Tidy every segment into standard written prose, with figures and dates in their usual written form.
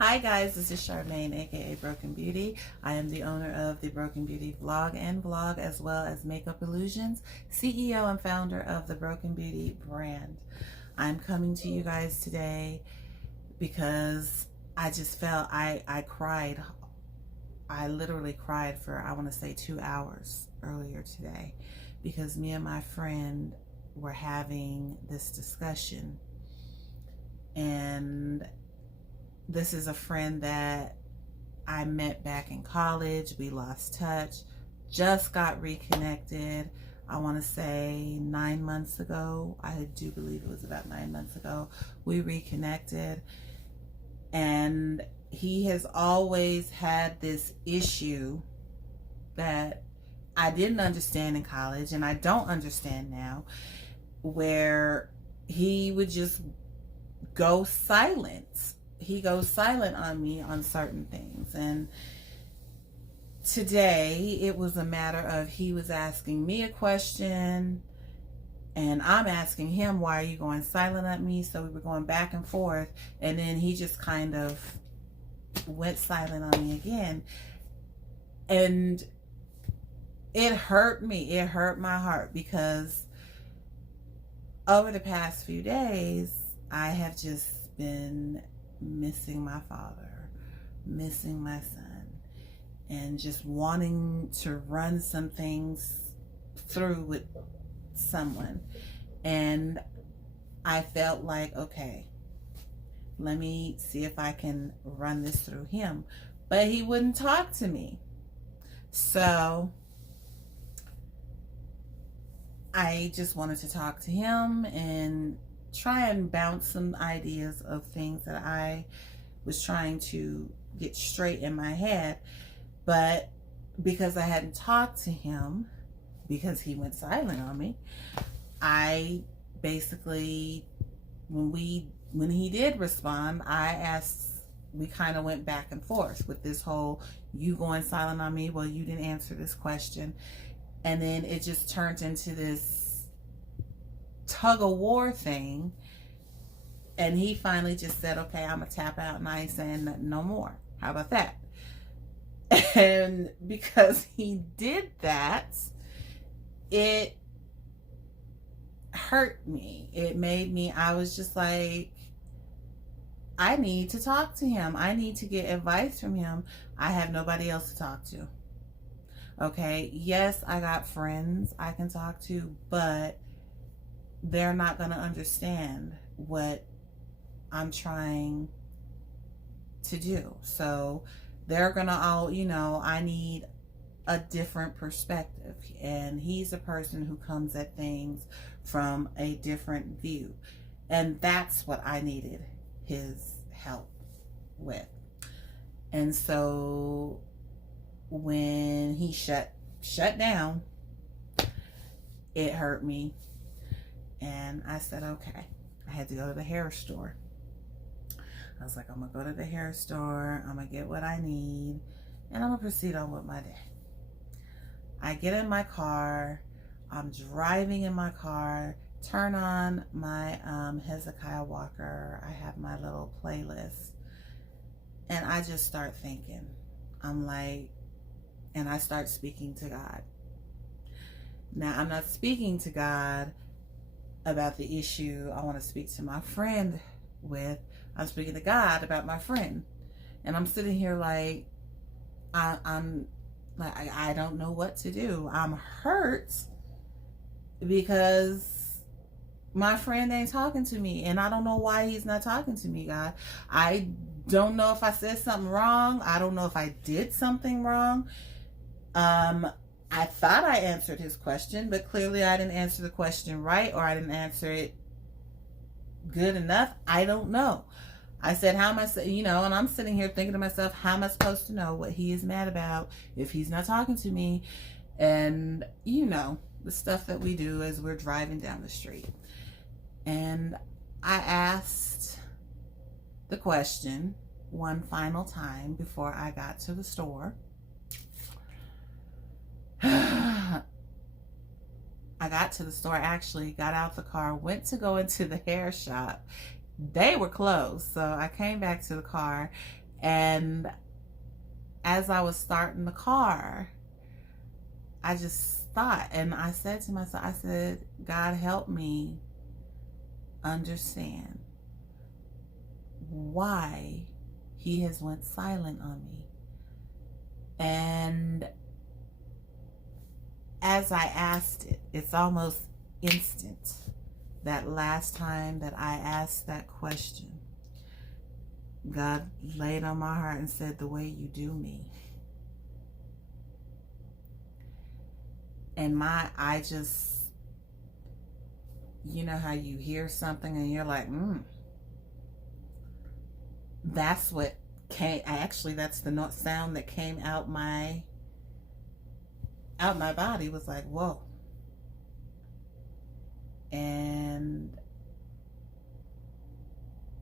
Hi guys, this is Sharmine, aka Brokin Beauty. I am the owner of the Brokin Beauty vlog and blog, as well as Makeupillusionz, CEO and founder of the Brokin Beauty brand. I'm coming to you guys today because I just felt I cried. I literally cried for, I want to say, 2 hours earlier today because me and my friend were having this discussion. And this is a friend that I met back in college. We lost touch, just got reconnected. I want to say 9 months ago. I do believe it was about 9 months ago. We reconnected, and he has always had this issue that I didn't understand in college, and I don't understand now, where he would just go silent. He goes silent on me on certain things. And today it was a matter of, he was asking me a question and I'm asking him, why are you going silent on me? So we were going back and forth, and then he just kind of went silent on me again. And it hurt me. It hurt my heart because over the past few days, I have just been missing my father, missing my son, and just wanting to run some things through with someone. And I felt like, okay, let me see if I can run this through him. But he wouldn't talk to me. So I just wanted to talk to him and try and bounce some ideas of things that I was trying to get straight in my head. But because I hadn't talked to him, because he went silent on me, I basically, when he did respond, we kind of went back and forth with this whole, you going silent on me, well, you didn't answer this question. And then it just turned into this tug of war thing, and he finally just said, okay, I'm gonna tap out and I ain't saying nothing no more. How about that? And because he did that, it hurt me. It made me, I was just like, I need to talk to him. I need to get advice from him. I have nobody else to talk to. Okay, yes, I got friends I can talk to, but they're not going to understand what I'm trying to do. So they're going to all, I need a different perspective. And he's a person who comes at things from a different view. And that's what I needed his help with. And so when he shut down, it hurt me. And I said, okay. I had to go to the hair store. I was like, I'm gonna go to the hair store, I'm gonna get what I need, and I'm gonna proceed on with my day. I get in my car, I'm driving in my car, turn on my Hezekiah Walker, I have my little playlist, and I just start thinking. I'm like, and I start speaking to God. Now, I'm not speaking to God about the issue I want to speak to my friend with. I'm speaking to God about my friend. And I'm sitting here like, I'm like, I don't know what to do. I'm hurt because my friend ain't talking to me, and I don't know why he's not talking to me, God. I don't know if I said something wrong. I don't know if I did something wrong. I thought I answered his question, but clearly I didn't answer the question right, or I didn't answer it good enough. I don't know. I said, how am I, and I'm sitting here thinking to myself, how am I supposed to know what he is mad about if he's not talking to me? And, the stuff that we do as we're driving down the street. And I asked the question one final time before I got to the store. I got to the store, actually got out the car, went to go into the hair shop. They were closed, so I came back to the car And as I was starting the car, I just thought, and I said to myself, I said, God, help me understand why he has went silent on me. And as I asked it, it's almost instant. That last time that I asked that question, God laid on my heart and said, the way you do me. And I just, you know how you hear something and you're like, that's what came, actually that's the sound that came out my body, was like, whoa. And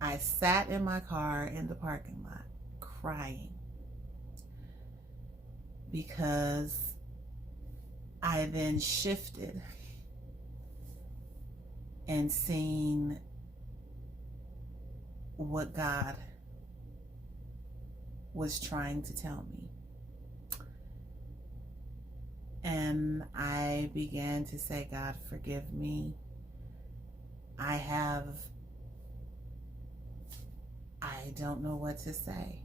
I sat in my car in the parking lot crying because I then shifted and seen what God was trying to tell me. And I began to say, God, forgive me. I don't know what to say.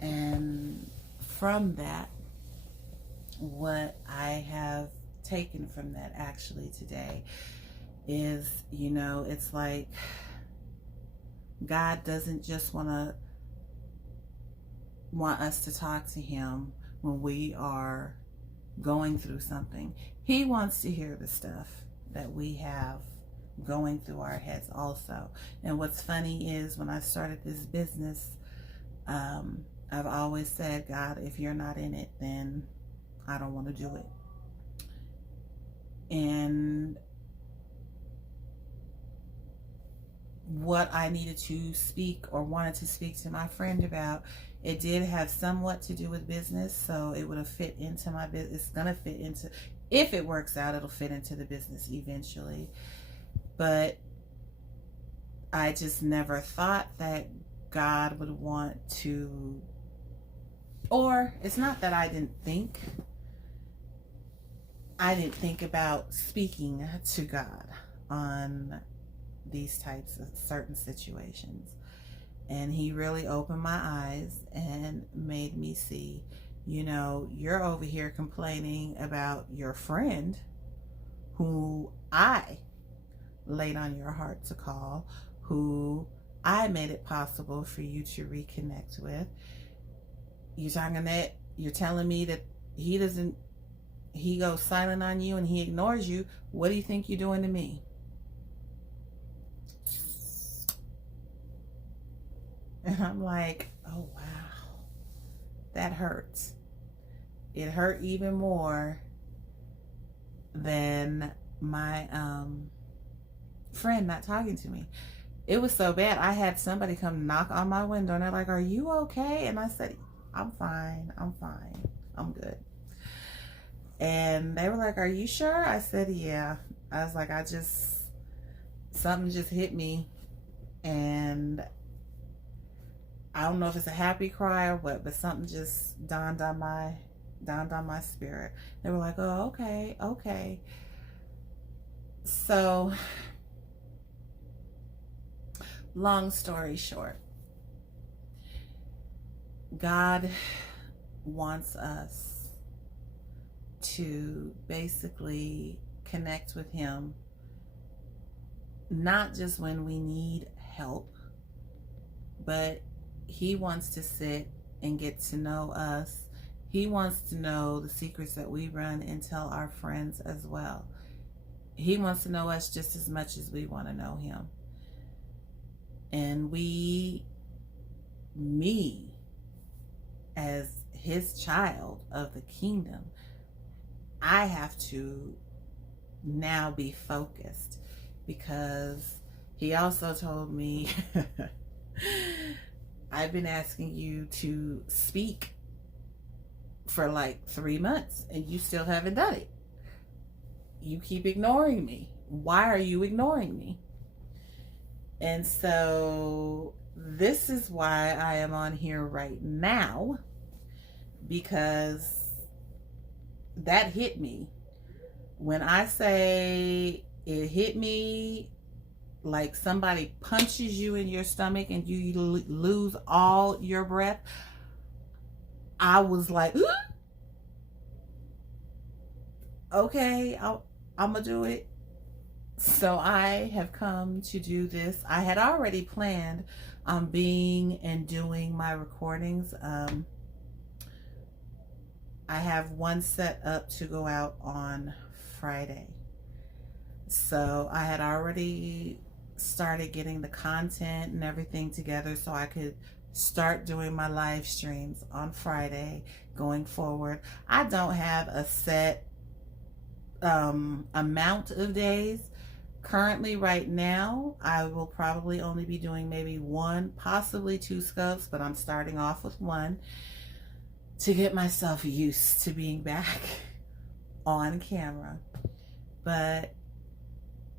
And from that, what I have taken from that actually today is, you know, it's like God doesn't just want us to talk to him when we are going through something. He wants to hear the stuff that we have going through our heads also. And what's funny is when I started this business, I've always said, God, if you're not in it, then I don't want to do it. And what I needed to speak or wanted to speak to my friend about, it did have somewhat to do with business, so it would have fit into my business. It's going to fit into, if it works out, it'll fit into the business eventually. But I just never thought that God would want to, or it's not that I didn't think about speaking to God on these types of certain situations. And he really opened my eyes and made me see, you know, you're over here complaining about your friend who I laid on your heart to call, who I made it possible for you to reconnect with. You're telling me that he goes silent on you and he ignores you. What do you think you're doing to me? And I'm like, oh wow, that hurts. It hurt even more than my friend not talking to me. It was so bad. I had somebody come knock on my window and they're like, are you okay? And I said, I'm fine, I'm good. And they were like, are you sure? I said, yeah. I was like, something just hit me, and I don't know if it's a happy cry or what, but something just dawned on my spirit. They were like, oh, okay. So, long story short, God wants us to basically connect with him, not just when we need help, but he wants to sit and get to know us. He wants to know the secrets that we run and tell our friends as well. He wants to know us just as much as we want to know him. And me as his child of the kingdom, I have to now be focused, because he also told me, I've been asking you to speak for like 3 months and you still haven't done it. You keep ignoring me. Why are you ignoring me? And so this is why I am on here right now, because that hit me. When I say it hit me like somebody punches you in your stomach and you lose all your breath, I was like, okay, I'm gonna do it. So I have come to do this. I had already planned on being and doing my recordings. I have one set up to go out on Friday. So I had already started getting the content and everything together so I could start doing my live streams on Friday going forward. I don't have a set amount of days. Currently right now, I will probably only be doing maybe one, possibly two scopes, but I'm starting off with one to get myself used to being back on camera. But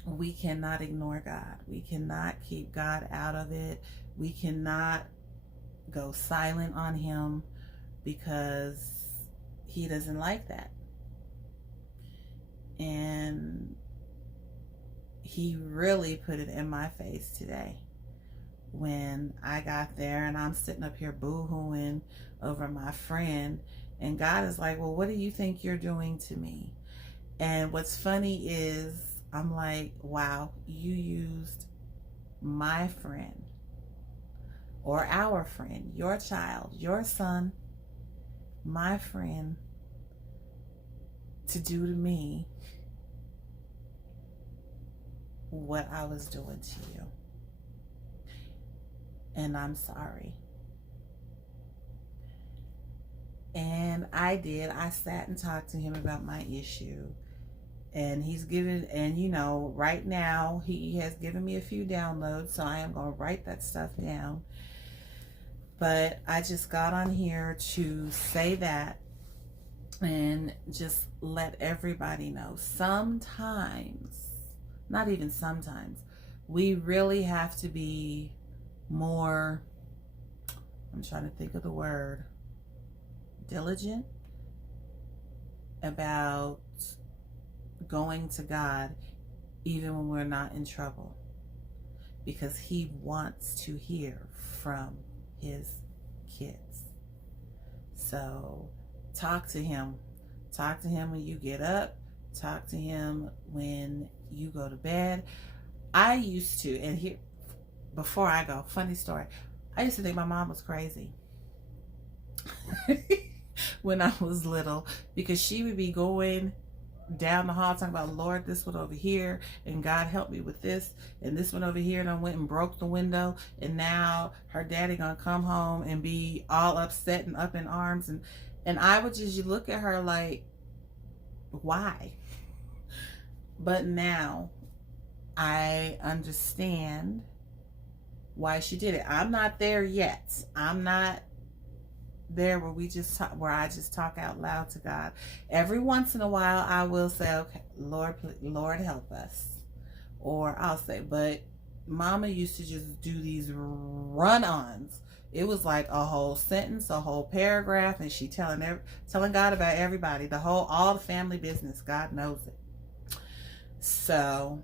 we cannot ignore God. We cannot keep God out of it. We cannot go silent on him, because he doesn't like that. And he really put it in my face today when I got there and I'm sitting up here boo-hooing over my friend, and God is like, well, what do you think you're doing to me? And what's funny is I'm like, wow, you used my friend or our friend, your child, your son, my friend, to do to me what I was doing to you. And I'm sorry. And I did. I sat and talked to him about my issue. And he's given, and you know, right now he has given me a few downloads, so I am going to write that stuff down. But I just got on here to say that and just let everybody know. Sometimes, not even sometimes, we really have to be more, I'm trying to think of the word, diligent about going to God even when we're not in trouble, because he wants to hear from his kids. So talk to him. Talk to him when you get up. Talk to him when you go to bed. I used to, and here, before I go, funny story, I used to think my mom was crazy when I was little, because she would be going down the hall talking about, Lord, this one over here, and God help me with this, and this one over here, and I went and broke the window, and now her daddy gonna come home and be all upset and up in arms, and I would just look at her like, why? But now I understand why she did it. I'm not there yet. I'm not there where we just talk, where I just talk out loud to God. Every once in a while I will say, okay, Lord help us. Or I'll say, but Mama used to just do these run-ons. It was like a whole sentence, a whole paragraph, and she telling God about everybody, all the family business. God knows it. So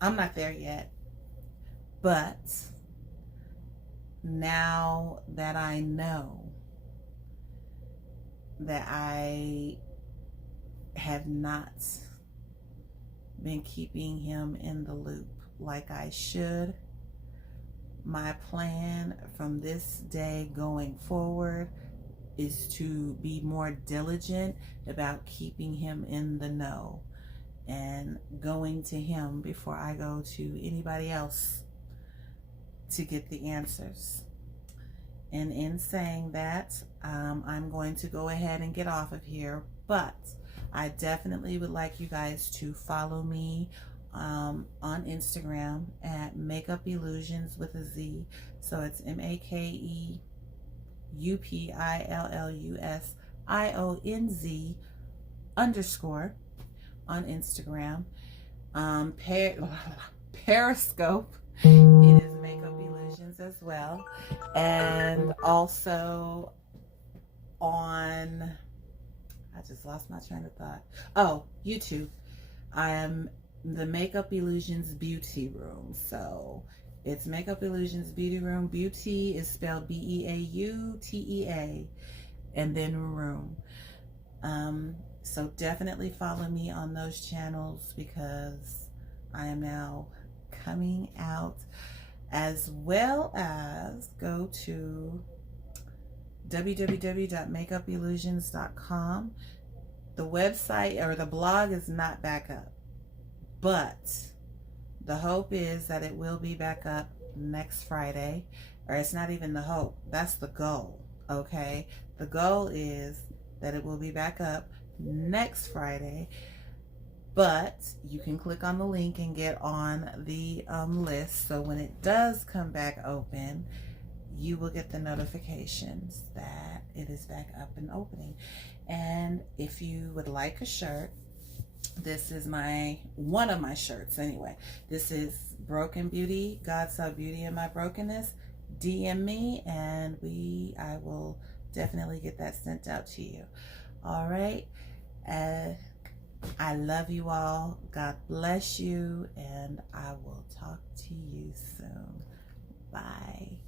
I'm not there yet. But now that I know that I have not been keeping him in the loop like I should, my plan from this day going forward is to be more diligent about keeping him in the know and going to him before I go to anybody else to get the answers. And in saying that, I'm going to go ahead and get off of here, but I definitely would like you guys to follow me on Instagram at Makeupillusionz with a Z. So it's MakeupIllusionz_ on Instagram. Periscope, it is Makeupillusionz. Illusions as well. And also on, I just lost my train of thought. Oh, YouTube. I am the Makeupillusionz Beauty Room. So it's Makeupillusionz Beauty Room. Beauty is spelled Beautea, and then room. So definitely follow me on those channels because I am now coming out, as well as go to www.makeupillusionz.com. The website or the blog is not back up, but the hope is that it will be back up next Friday. Or it's not even the hope, that's the goal. Okay, the goal is that it will be back up next Friday, but you can click on the link and get on the list, so when it does come back open, you will get the notifications that it is back up and opening. And if you would like a shirt, this is one of my shirts anyway. This is Brokin Beauty, God Saw Beauty in My Brokenness. DM me and I will definitely get that sent out to you. All right. I love you all. God bless you, and I will talk to you soon. Bye.